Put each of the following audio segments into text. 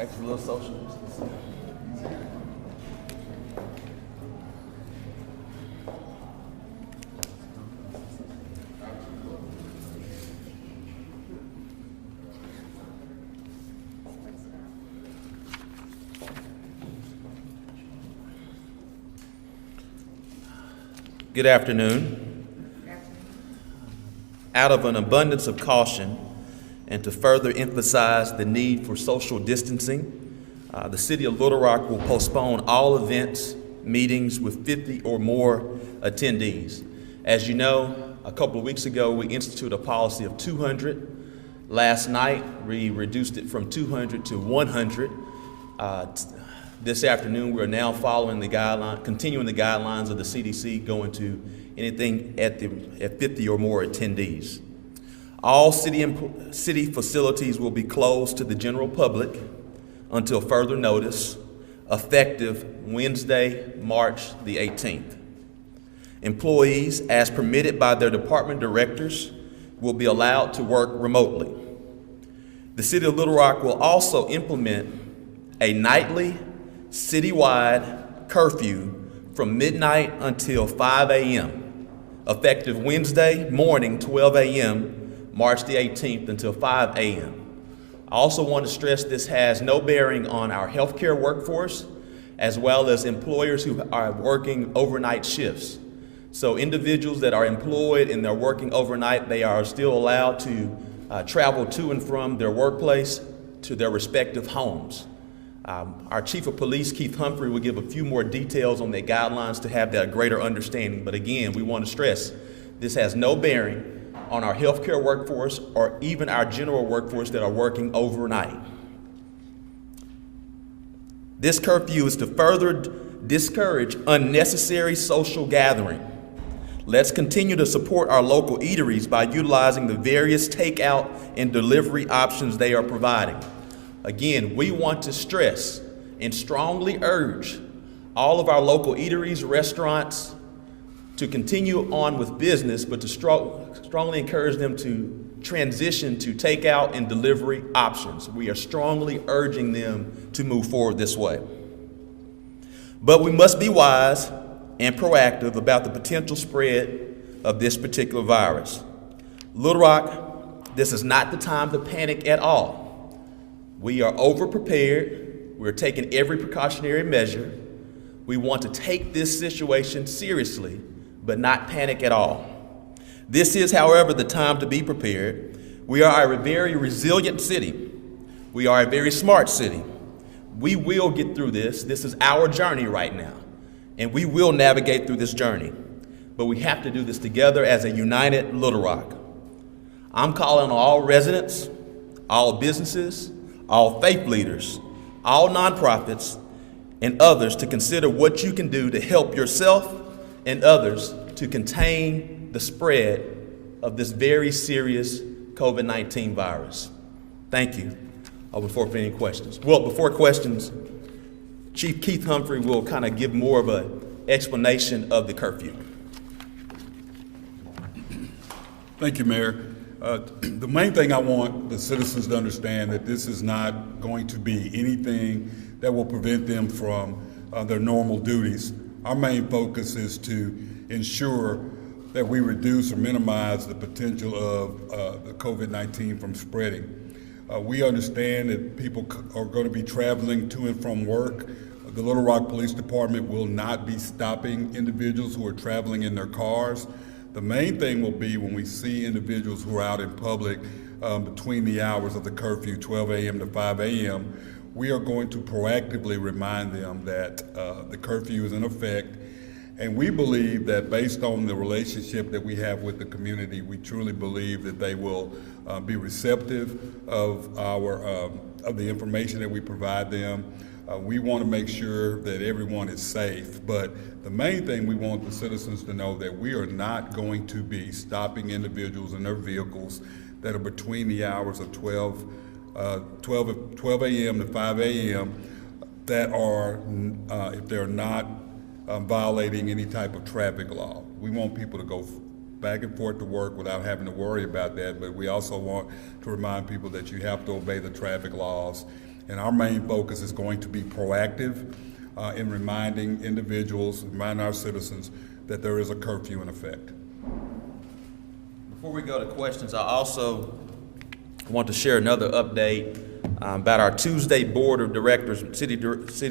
Practice a little social distance. Good afternoon. Out of an abundance of caution and to further emphasize the need for social distancing, the City of Little Rock will postpone all events, meetings with 50 or more attendees. As you know, a couple of weeks ago, we instituted a policy of 200. Last night, we reduced it from 200 to 100. This afternoon, we are now following the guideline, continuing the guidelines of the CDC, going to anything at 50 or more attendees. All city facilities will be closed to the general public until further notice, effective Wednesday, March the 18th. Employees, as permitted by their department directors, will be allowed to work remotely. The City of Little Rock will also implement a nightly citywide curfew from midnight until 5 a.m., effective Wednesday morning, 12 a.m., March the 18th until 5 a.m. I also want to stress this has no bearing on our healthcare workforce, as well as employers who are working overnight shifts. So individuals that are employed and they're working overnight, they are still allowed to travel to and from their workplace to their respective homes. Our Chief of Police, Keith Humphrey, will give a few more details on the guidelines to have that greater understanding. But again, we want to stress this has no bearing on our healthcare workforce or even our general workforce that are working overnight. This curfew is to further discourage unnecessary social gathering. Let's continue to support our local eateries by utilizing the various takeout and delivery options they are providing. Again, we want to stress and strongly urge all of our local eateries, restaurants to continue on with business, but to strongly encourage them to transition to takeout and delivery options. We are strongly urging them to move forward this way. But we must be wise and proactive about the potential spread of this particular virus. Little Rock, this is not the time to panic at all. We are over-prepared. We're taking every precautionary measure. We want to take this situation seriously, but not panic at all. This is, however, the time to be prepared. We are a very resilient city. We are a very smart city. We will get through this. This is our journey right now, and we will navigate through this journey. But we have to do this together as a united Little Rock. I'm calling on all residents, all businesses, all faith leaders, all nonprofits, and others to consider what you can do to help yourself and others to contain the spread of this very serious COVID-19 virus. Thank you. I'll look forward to any questions. Well, before questions, Chief Keith Humphrey will kind of give more of an explanation of the curfew. Thank you, Mayor. The main thing I want the citizens to understand that this is not going to be anything that will prevent them from their normal duties. Our main focus is to ensure that we reduce or minimize the potential of the COVID-19 from spreading. We understand that people are going to be traveling to and from work. The Little Rock Police Department will not be stopping individuals who are traveling in their cars. The main thing will be when we see individuals who are out in public between the hours of the curfew, 12 a.m. to 5 a.m., we are going to proactively remind them that the curfew is in effect. And we believe that based on the relationship that we have with the community, we truly believe that they will be receptive of the information that we provide them. We want to make sure that everyone is safe, but the main thing we want the citizens to know that we are not going to be stopping individuals in their vehicles that are between the hours of 12 a.m. to 5 a.m. that are, if they're not violating any type of traffic law. We want people to go back and forth to work without having to worry about that, but we also want to remind people that you have to obey the traffic laws And our main focus is going to be proactive in reminding individuals, reminding our citizens that there is a curfew in effect. Before we go to questions, I also want to share another update about our Tuesday Board of Directors, City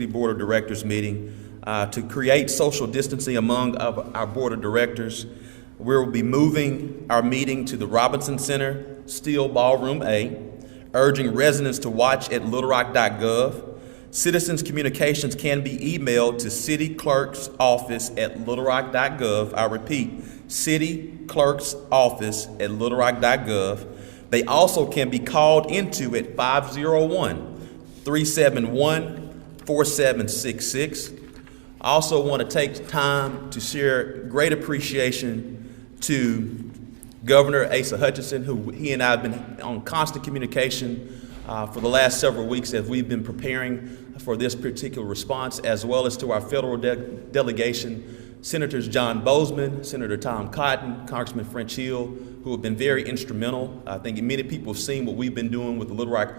Board of Directors meeting to create social distancing among our Board of Directors. We will be moving our meeting to the Robinson Center, Steel Ballroom A, urging residents to watch at littlerock.gov. Citizens communications can be emailed to City Clerk's Office at littlerock.gov. I repeat, City Clerk's Office at littlerock.gov. They also can be called into at 501-371-4766. I also want to take time to share great appreciation to Governor Asa Hutchinson, who he and I have been on constant communication for the last several weeks as we've been preparing for this particular response, as well as to our federal delegation, Senators John Bozeman, Senator Tom Cotton, Congressman French Hill, who have been very instrumental. I think many people have seen what we've been doing with the Little Rock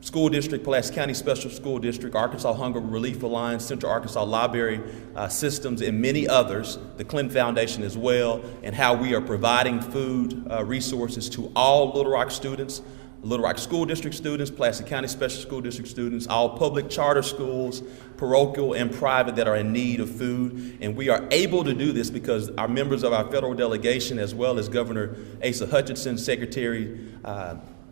School District, Pulaski County Special School District, Arkansas Hunger Relief Alliance, Central Arkansas Library Systems, and many others, the Clinton Foundation as well, and how we are providing food resources to all Little Rock students, Little Rock School District students, Pulaski County Special School District students, all public charter schools, parochial and private that are in need of food. And we are able to do this because our members of our federal delegation, as well as Governor Asa Hutchinson, Secretary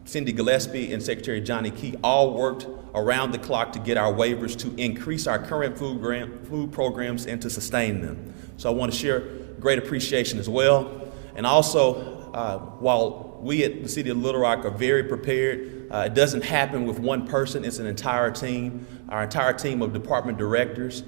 Cindy Gillespie, and Secretary Johnny Key, all worked around the clock to get our waivers to increase our current food programs and to sustain them. So I want to share great appreciation as well. And also, while we at the City of Little Rock are very prepared, it doesn't happen with one person, it's an entire team, our entire team of department directors.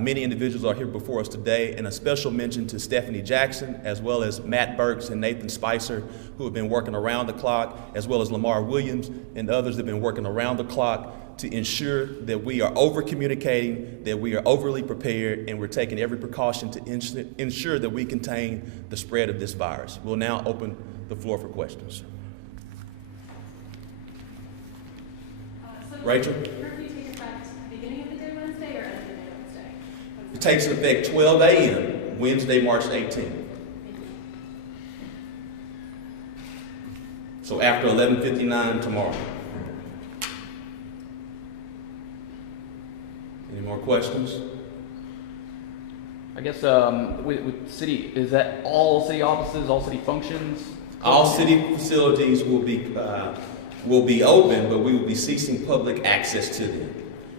Many individuals are here before us today, and a special mention to Stephanie Jackson, as well as Matt Burks and Nathan Spicer, who have been working around the clock, as well as Lamar Williams and others that have been working around the clock to ensure that we are over-communicating, that we are overly prepared, and we're taking every precaution to ensure that we contain the spread of this virus. We'll now open the floor for questions. Rachel? Curfew take effect beginning of the day Wednesday or end of the day Wednesday? It takes effect 12 a.m. Wednesday, March 18th. So after 11:59 tomorrow. Any more questions? I guess with city, is that all city offices, all city functions? All city facilities will be open, but we will be ceasing public access to them.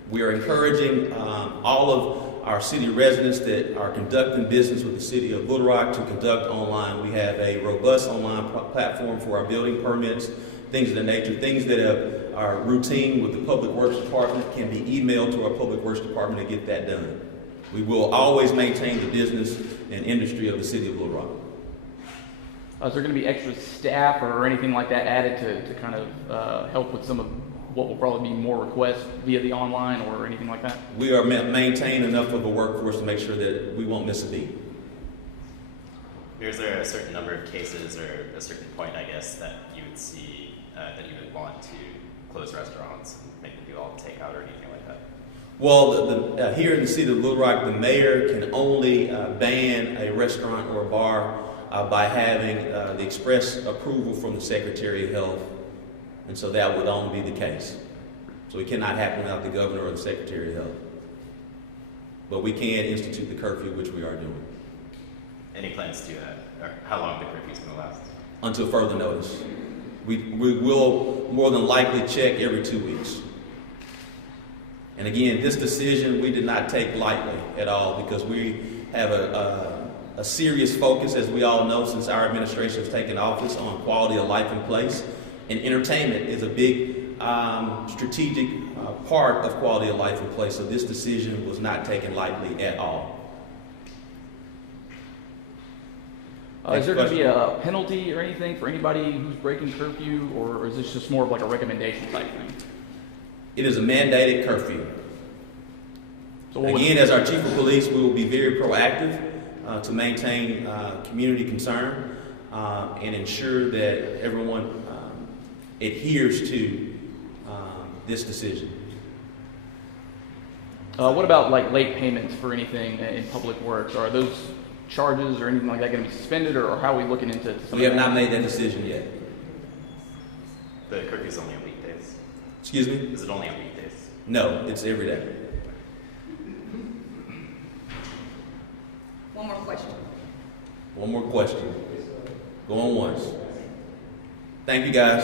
We are encouraging all of our city residents that are conducting business with the City of Little Rock to conduct online. We have a robust online platform for our building permits, things of that nature. Things that are routine with the Public Works Department can be emailed to our Public Works Department to get that done. We will always maintain the business and industry of the City of Little Rock. Is there going to be extra staff or anything like that added to kind of help with some of what will probably be more requests via the online or anything like that? We are maintaining enough of a workforce to make sure that we won't miss a beat. Is there a certain number of cases or a certain point, I guess, that you would see that you would want to close restaurants and make them do all takeout or anything like that? Well, here in the City of Little Rock, the mayor can only ban a restaurant or a bar by having the express approval from the Secretary of Health, and so that would only be the case. So it cannot happen without the governor or the Secretary of Health. But we can institute the curfew, which we are doing. Any plans to do that, or how long the curfew is going to last? Until further notice. We will more than likely check every 2 weeks. And again, this decision we did not take lightly at all, because we have a serious focus, as we all know, since our administration has taken office, on quality of life and place. And entertainment is a big strategic part of quality of life and place. So this decision was not taken lightly at all. Is there going to be a penalty or anything for anybody who's breaking curfew, or is this just more of like a recommendation type thing? It is a mandated curfew. So again, as our chief of police, we will be very proactive to maintain community concern and ensure that everyone adheres to this decision. What about like late payments for anything in public works? Are those charges or anything like that going to be suspended, or how are we looking into some We of have that? not made that decision yet. The curfew's only on weekdays. Excuse me? Is it only on weekdays? No, it's every day. One more question. One more question. Going once. Thank you, guys.